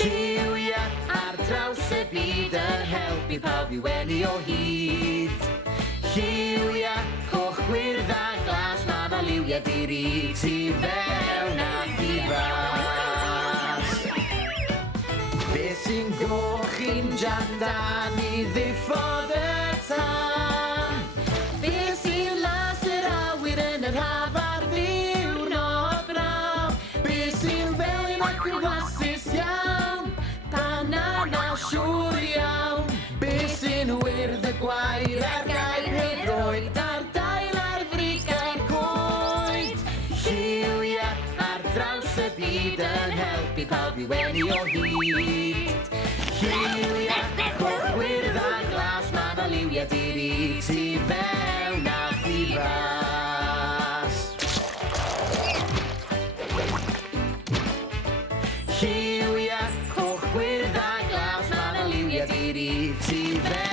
Lliwia ar draws y byd yn helpu pawb i wenu o hyd. Lliwia coch, gwyrdd a glas, ma' 'na liwia diri tu fewn a thu fas. Beth sy'n goch i'n jandan i ddiffodd y tan? Beth sy'n las yr awyr yn yr haf ar ddiwrnod braf? Beth sy'n felyn ac yn flasus iawn? Pan na siŵr iawn. Beth sy'n wyrdd y gwair a'r gair hydroed a'r dail a'r frig a'r coed? Lliwia ar draws y byd yn helpu pawb i wenu o hyd. Lliwia coch, gwyrdd a glas, ma' 'na liwia diri tu fewn a thu fas. Lliwia coch, gwyrdd a glas, ma' 'na liwia diri tu fewn